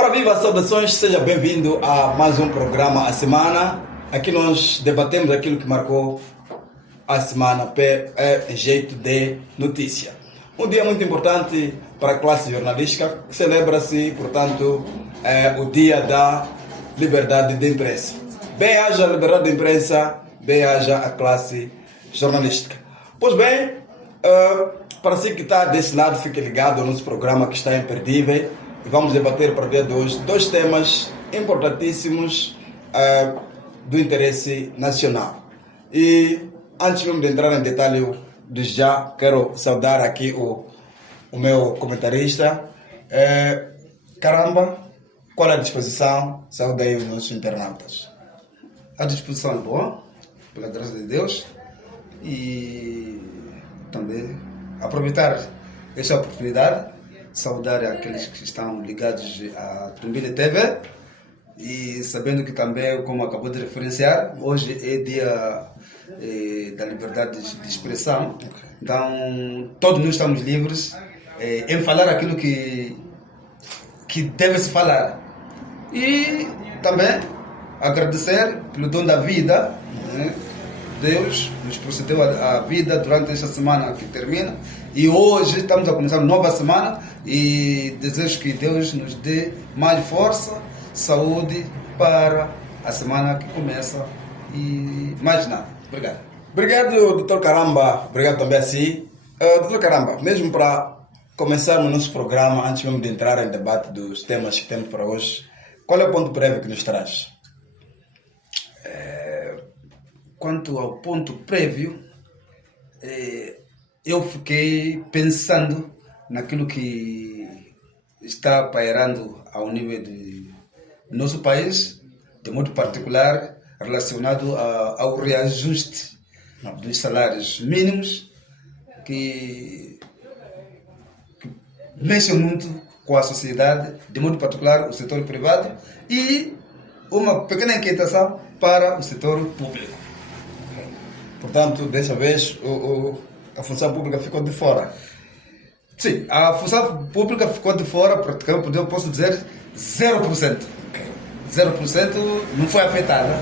Ora viva, saudações, seja bem-vindo a mais um programa A Semana. Aqui nós debatemos aquilo que marcou a semana em jeito de notícia. Um dia muito importante para a classe jornalística, que celebra-se, portanto, o Dia da Liberdade de Imprensa. Bem haja a liberdade de imprensa, bem haja a classe jornalística. Pois bem, para si que está desse lado, fique ligado ao nosso programa que está imperdível. E vamos debater para o dia de hoje dois temas importantíssimos do interesse nacional. E antes mesmo de entrar em detalhe, já quero saudar aqui o meu comentarista. Caramba, qual é a disposição? Saúde aí os nossos internautas. A disposição é boa, pela graça de Deus, e também aproveitar esta oportunidade, saudar aqueles que estão ligados à Tumbile TV, e sabendo que também, como acabou de referenciar, hoje é dia da liberdade de expressão. Então todos nós estamos livres em falar aquilo que deve se falar, e também agradecer pelo dom da vida, né? Deus nos procedeu a vida durante esta semana que termina, e hoje estamos a começar uma nova semana, e desejo que Deus nos dê mais força, saúde para a semana que começa, e mais nada. Obrigado. Obrigado, Dr. Caramba. Obrigado também a si. Dr. Caramba, mesmo para começarmos o nosso programa, antes mesmo de entrar em debate dos temas que temos para hoje, qual é o ponto prévio que nos traz? Quanto ao ponto prévio, eu fiquei pensando naquilo que está pairando ao nível do nosso país, de modo particular relacionado ao reajuste dos salários mínimos, que mexe muito com a sociedade, de modo particular o setor privado, e uma pequena inquietação para o setor público. Portanto, dessa vez, a função pública ficou de fora. Sim, a função pública ficou de fora, praticamente, eu posso dizer 0%. 0% não foi afetada.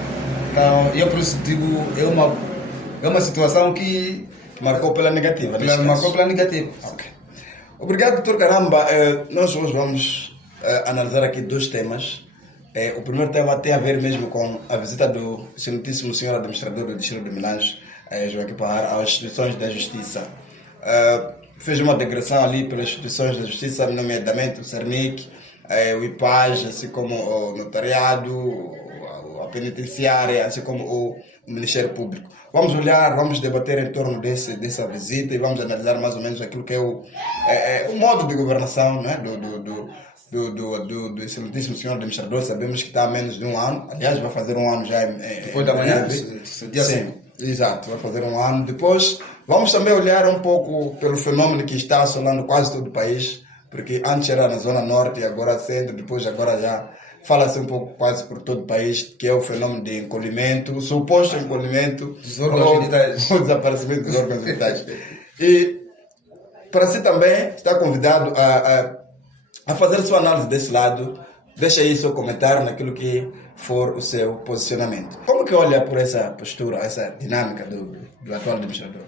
Então, eu por isso digo, é uma situação que marcou pela negativa. Marcou pela negativa. Okay. Obrigado, Dr. Caramba. Nós hoje vamos analisar aqui dois temas. O primeiro tema tem a ver mesmo com a visita do excelentíssimo senhor administrador do Distrito de Milange, Joaquim Parra, às instituições da Justiça. Fez uma digressão ali pelas instituições da Justiça, nomeadamente o CERNIC, o IPAJ, assim como o Notariado, a Penitenciária, assim como o Ministério Público. Vamos olhar, vamos debater em torno dessa visita e vamos analisar mais ou menos aquilo que é o modo de governação, né, do excelentíssimo senhor administrador. Sabemos que está há menos de um ano, aliás vai fazer um ano já depois da manhã, dia 5. Exato, vai fazer um ano. Depois vamos também olhar um pouco pelo fenômeno que está assolando quase todo o país, porque antes era na zona norte e agora centro, depois agora já fala-se um pouco quase por todo o país, que é o fenômeno de encolhimento, o suposto encolhimento dos órgãos vitais, o desaparecimento dos órgãos vitais. E para si também está convidado a fazer sua análise desse lado. Deixa aí seu comentário naquilo que for o seu posicionamento. Como que olha por essa postura, essa dinâmica do atual administrador?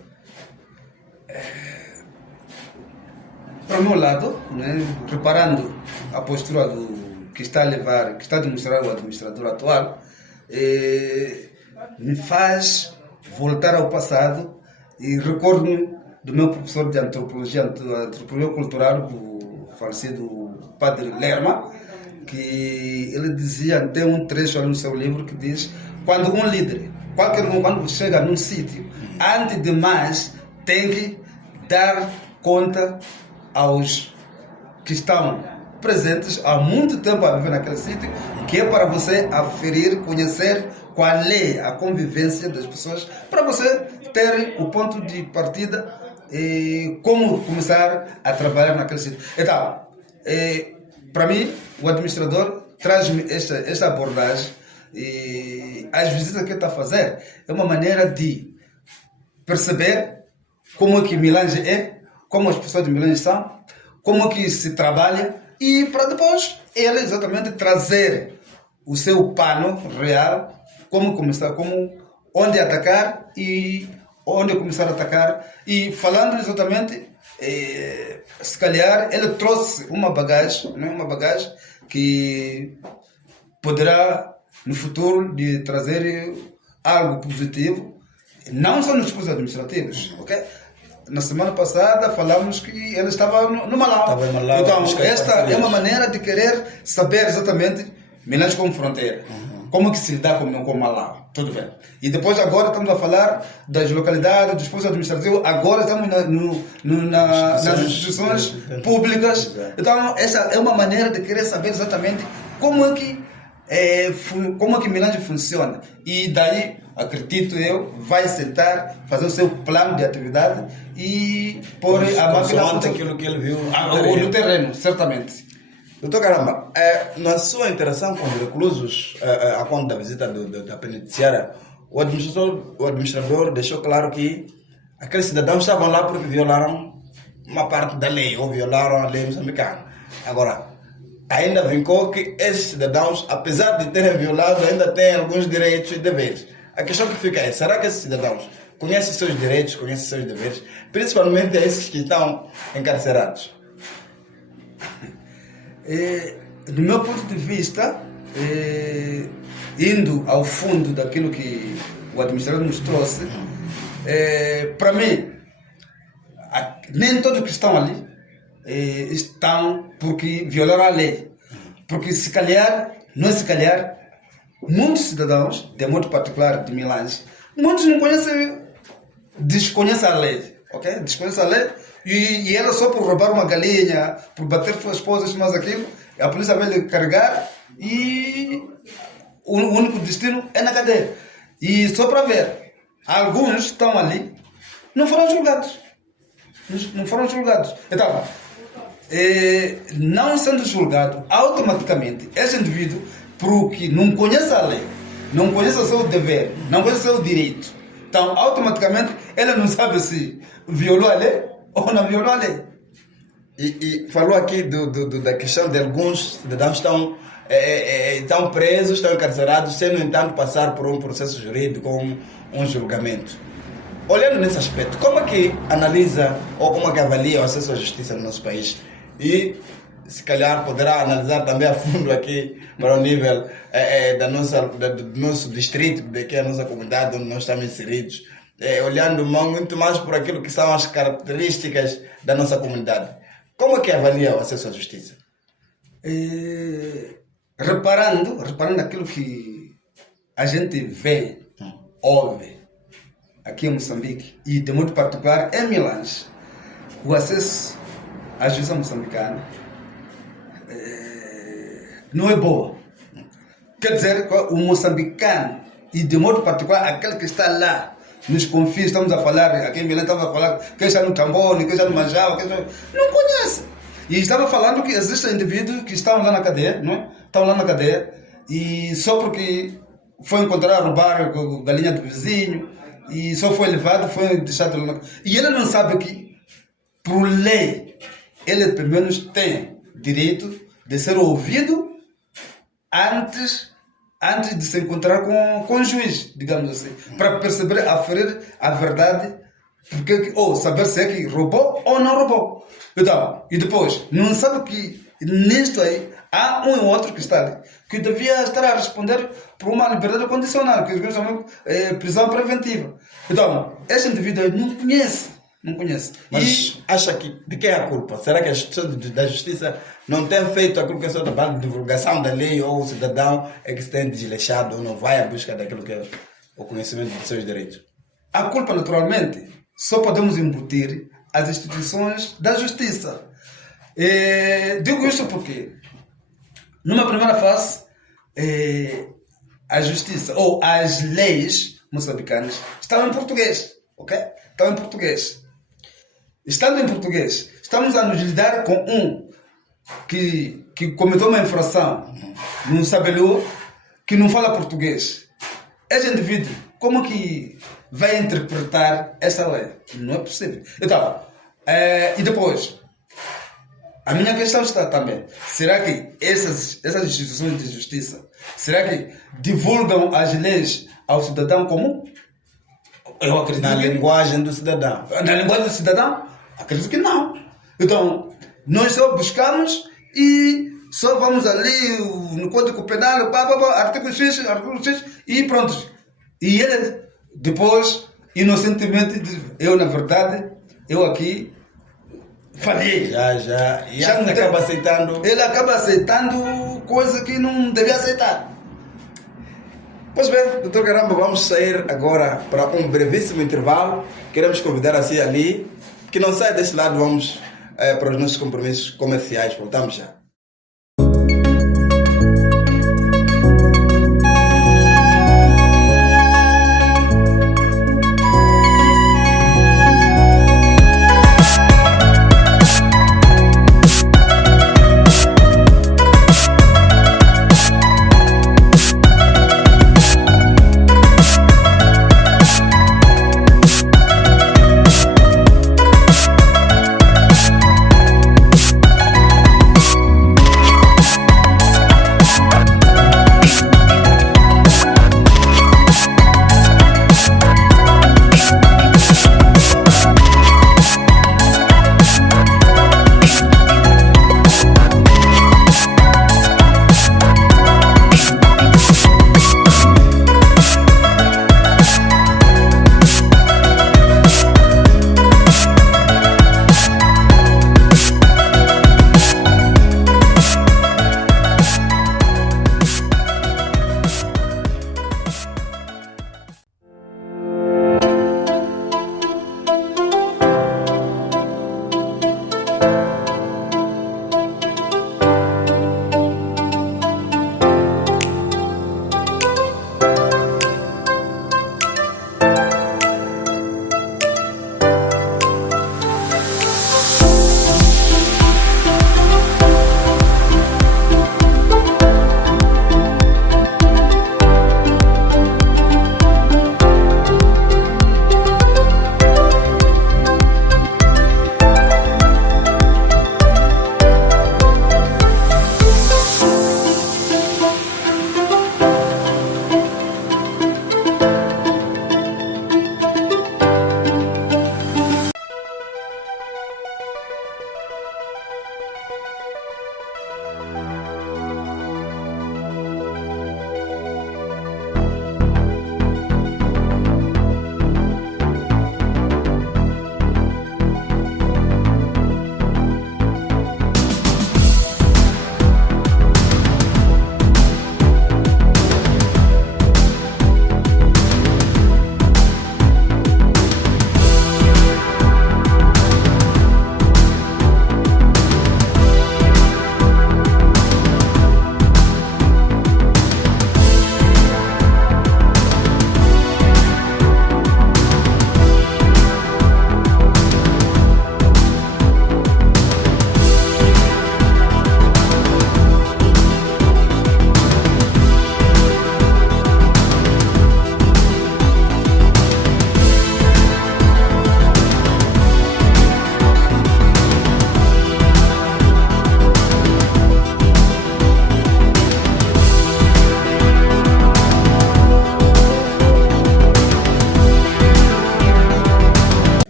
Para o meu lado, né, preparando a postura que está a demonstrar o administrador atual, me faz voltar ao passado, e recordo-me do meu professor de antropologia cultural, o falecido padre Lerma, que ele dizia, tem um trecho no seu livro que diz: quando um líder, quando chega num sítio, antes de mais tem que dar conta aos que estão presentes há muito tempo a viver naquele sítio, que é para você aferir, conhecer qual é a convivência das pessoas, para você ter o ponto de partida e como começar a trabalhar naquele sítio. Então, para mim, o administrador traz-me esta abordagem, e as visitas que ele está a fazer é uma maneira de perceber como é que Milange é, como as pessoas de Milange são, como é que se trabalha, e para depois ele exatamente trazer o seu plano real, como começar, como onde atacar e onde começar a atacar. E falando exatamente, se calhar ele trouxe uma bagagem, não é? Uma bagagem que poderá no futuro de trazer algo positivo, não só nos discursos administrativos, ok? Na semana passada falamos que ele estava no Malau. Estava em Malau, então, esta parcerias. é uma maneira de querer saber exatamente Minas como fronteira. Como que se lidar com Malau. Tudo bem. E depois agora estamos a falar das localidades, dos discursos administrativos. Agora estamos nas instituições públicas. Então, essa é uma maneira de querer saber exatamente como é que Milange funciona. E daí, acredito eu, vai sentar, fazer o seu plano de atividade e pôr a máquina aquilo que ele viu no terreno, certamente. Doutor Caramba, na sua interação com os reclusos, a conta da visita da penitenciária, o administrador deixou claro que aqueles cidadãos estavam lá porque violaram uma parte da lei, ou violaram a lei moçambicana. Agora, ainda vincou que esses cidadãos, apesar de terem violado, ainda têm alguns direitos e deveres. A questão que fica é, será que esses cidadãos conhecem seus direitos, conhecem seus deveres, principalmente esses que estão encarcerados? Do meu ponto de vista, indo ao fundo daquilo que o administrador nos trouxe, para mim, nem todos que estão ali estão porque violaram a lei. Porque se calhar, muitos cidadãos, de modo particular de Milange, muitos não conhecem, desconhecem a lei, ok? Desconhecem a lei e ela só por roubar uma galinha, por bater suas esposas, mas aquilo, a polícia vai lhe carregar e o único destino é na cadeia. E só para ver, alguns estão ali, não foram julgados. Não foram julgados. Então, não sendo julgado, automaticamente, esse indivíduo, porque não conhece a lei, não conhece o seu dever, não conhece o seu direito, então, automaticamente, ele não sabe se violou a lei ou não violou a lei. E falou aqui da questão de alguns cidadãos estão presos, estão encarcerados, sem, no entanto, passar por um processo jurídico, um julgamento. Olhando nesse aspecto, como é que analisa ou como é que avalia o acesso à justiça no nosso país? E, se calhar, poderá analisar também a fundo aqui para o nível do nosso distrito, que é a nossa comunidade onde nós estamos inseridos, olhando muito mais por aquilo que são as características da nossa comunidade. Como é que avalia o acesso à justiça? Reparando aquilo que a gente vê, ouve, aqui em Moçambique, e de muito particular em Milange, o acesso à justiça moçambicana não é boa. Quer dizer, o moçambicano, e de modo particular aquele que está lá, nos confins, estamos a falar, aqui em Milange estamos a falar, quem está no Tambone, quem está no Manjau, não conhece. E estava falando que existem indivíduos que estão lá na cadeia, não é? Estão lá na cadeia, e só porque foi encontrar a roubar galinha do vizinho, e só foi levado, foi deixado lá. E ele não sabe que, por lei, ele pelo menos tem direito de ser ouvido antes de se encontrar com o juiz, digamos assim, para perceber, aferir a verdade, ou saber se é que roubou ou não roubou. Então, e depois, não sabe que nisto aí há um e outro que está ali, que devia estar a responder por uma liberdade condicional, que nós chamamos prisão preventiva. Então, esse indivíduo aí não conhece. Mas acha que de quem é a culpa? Será que a instituição da justiça não tem feito aquilo que é o seu trabalho de divulgação da lei, ou o cidadão é que se tem desleixado ou não vai à busca daquilo que é o conhecimento dos seus direitos? A culpa, naturalmente, só podemos embutir as instituições da justiça. Digo isto porque, numa primeira fase, a justiça ou as leis moçambicanas estão em português, ok? Estão em português. Estando em português, estamos a nos lidar com um que cometeu uma infração, não sabe que não fala português. Esse indivíduo, como que vai interpretar essa lei? Não é possível. Então, e depois, A minha questão está também, será que essas instituições de justiça, será que divulgam as leis ao cidadão comum? Eu acredito Na que linguagem do cidadão. na linguagem do cidadão? Acredito que não. Então, nós só buscamos e só vamos ali no Código Penal, artigo X, e pronto. E ele depois, inocentemente, diz, na verdade, eu aqui falhei. E ele acaba aceitando. Ele acaba aceitando coisa que não devia aceitar. Pois bem, doutor Caramba, vamos sair agora para um brevíssimo intervalo. Queremos convidar assim ali, que não saia deste lado, vamos para os nossos compromissos comerciais. Voltamos já.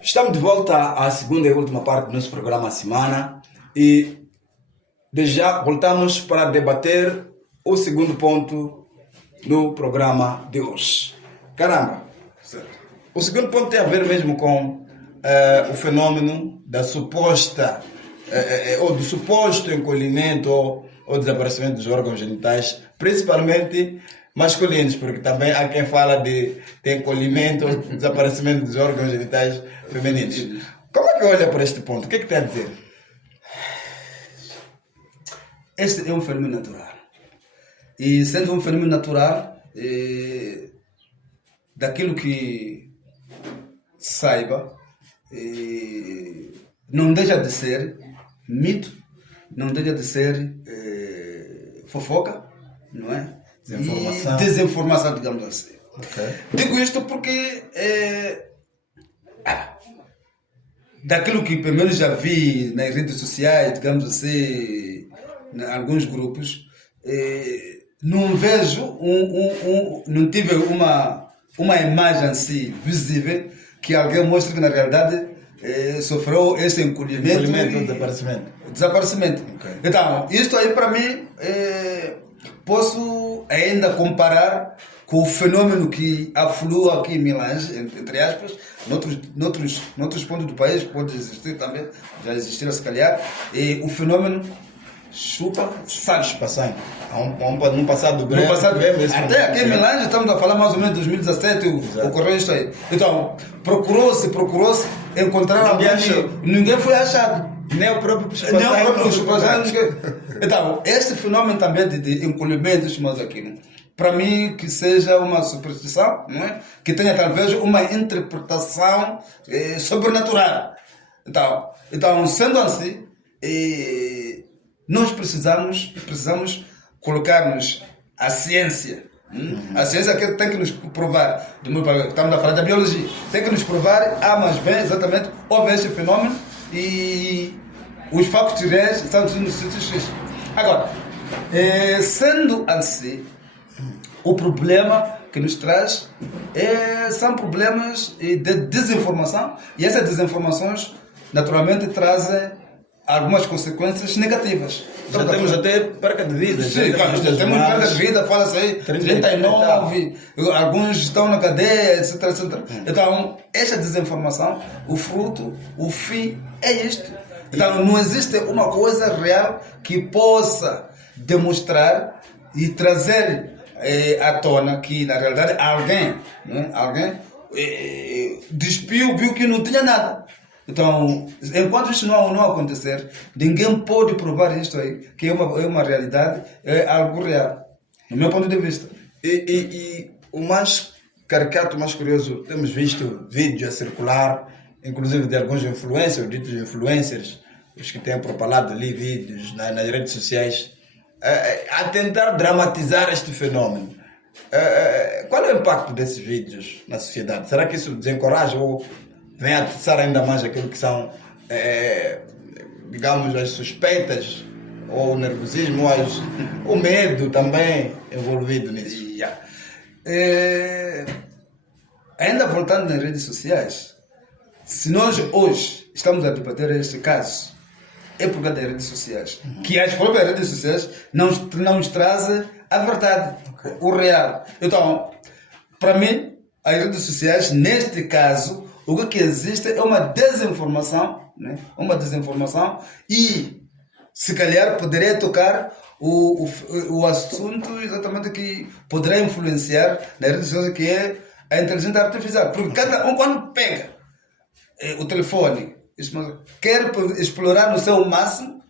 Estamos de volta à segunda e última parte do nosso programa Semana e desde já voltamos para debater o segundo ponto do programa de hoje. Caramba, o segundo ponto tem a ver mesmo com o fenômeno da suposta ou do suposto encolhimento ou desaparecimento dos órgãos genitais, principalmente masculinos, porque também há quem fala de encolhimento ou desaparecimento dos órgãos genitais femininos. Como é que olha para este ponto? O que é que tem a dizer? Este é um fenômeno natural. E sendo um fenômeno natural, daquilo que saiba, não deixa de ser mito, não deixa de ser fofoca, não é? Desinformação. E desinformação, digamos assim. Okay. Digo isto porque daquilo que pelo menos já vi nas redes sociais, digamos assim, em alguns grupos, não vejo, não tive uma imagem assim visível que alguém mostre que na realidade sofreu esse encolhimento ou desaparecimento. Okay. Então, isto aí para mim posso ainda comparar com o fenômeno que aflui aqui em Milange, entre aspas, noutros pontos do país pode existir também, já existiram se calhar, e o fenômeno chupa-sangue. No passado breve. Até aqui em Milange, estamos a falar mais ou menos de 2017, ocorreu isso aí. Então, procurou-se, encontraram ninguém foi achado. Nem o próprio chupa-sangue. Então, este fenômeno também de encolhimento, chamamos aqui, para mim, que seja uma superstição, não é? Que tenha talvez uma interpretação sobrenatural. Então, sendo assim, nós precisamos colocarmos a ciência. A ciência que tem que nos provar, estamos a falar da biologia, tem que nos provar, mas bem, exatamente, houve este fenômeno e os factos reais estão nos sítios X. Agora, sendo assim, o problema que nos traz são problemas de desinformação, e essas desinformações naturalmente trazem algumas consequências negativas. Já temos até perca de vida. Sim, já temos perca de vida, fala-se aí 39, alguns estão na cadeia, etc. Então, esta desinformação, o fim é isto. Então, não existe uma coisa real que possa demonstrar e trazer à tona que, na realidade, alguém despiu, viu que não tinha nada. Então, enquanto isso não acontecer, ninguém pode provar isto aí, que é uma realidade, é algo real, no meu ponto de vista. E o mais caricato, o mais curioso, temos visto vídeos a circular, inclusive de alguns influencers, ditos influencers, os que têm propalado ali vídeos nas redes sociais, a tentar dramatizar este fenômeno. Qual é o impacto desses vídeos na sociedade? Será que isso desencoraja ou vem a atiçar ainda mais aquilo que são, digamos, as suspeitas, ou o nervosismo, ou o medo também envolvido nisso? Ainda voltando nas redes sociais, se nós hoje estamos a debater este caso, é por causa das redes sociais. Que as próprias redes sociais não nos trazem a verdade, o real. Então, para mim, as redes sociais, neste caso, o que existe é uma desinformação, né? Uma desinformação, e se calhar poderia tocar o assunto exatamente que poderá influenciar nas redes sociais, que é a inteligência artificial. Porque cada um, quando pega o telefone, quer explorar no seu máximo,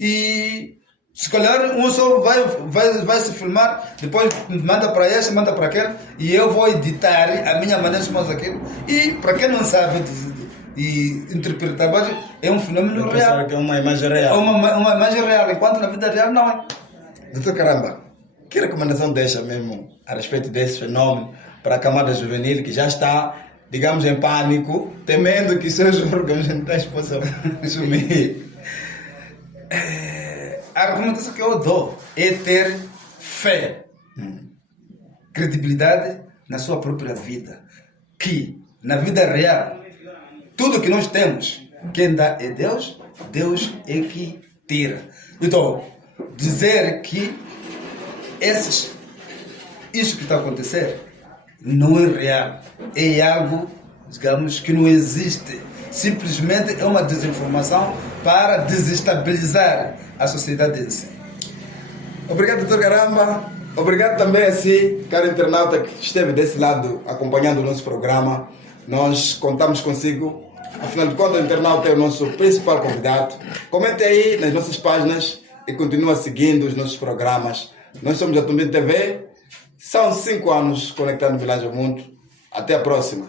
e se calhar um só vai se filmar, depois manda para este, manda para aquele, e eu vou editar a minha maneira de fazer aquilo. E para quem não sabe e interpretar, é um fenômeno real. Que é uma imagem real. É uma imagem real, enquanto na vida real não é. Doutor Caramba, que recomendação deixa mesmo a respeito desse fenômeno para a camada juvenil que já está, digamos, em pânico, temendo que seus órgãos genitais possam sumir? A recomendação que eu dou é ter fé, credibilidade na sua própria vida. Que na vida real, tudo que nós temos, quem dá é Deus, Deus é que tira. Então, dizer que isso que está a acontecer não é real, é algo, digamos, que não existe. Simplesmente é uma desinformação para desestabilizar a sociedade em si. Obrigado, doutor Caramba. Obrigado também a si, caro internauta, que esteve desse lado acompanhando o nosso programa. Nós contamos consigo. Afinal de contas, o internauta é o nosso principal convidado. Comente aí nas nossas páginas e continua seguindo os nossos programas. Nós somos a Tumbin TV. São 5 anos conectando Milange ao mundo. Até a próxima.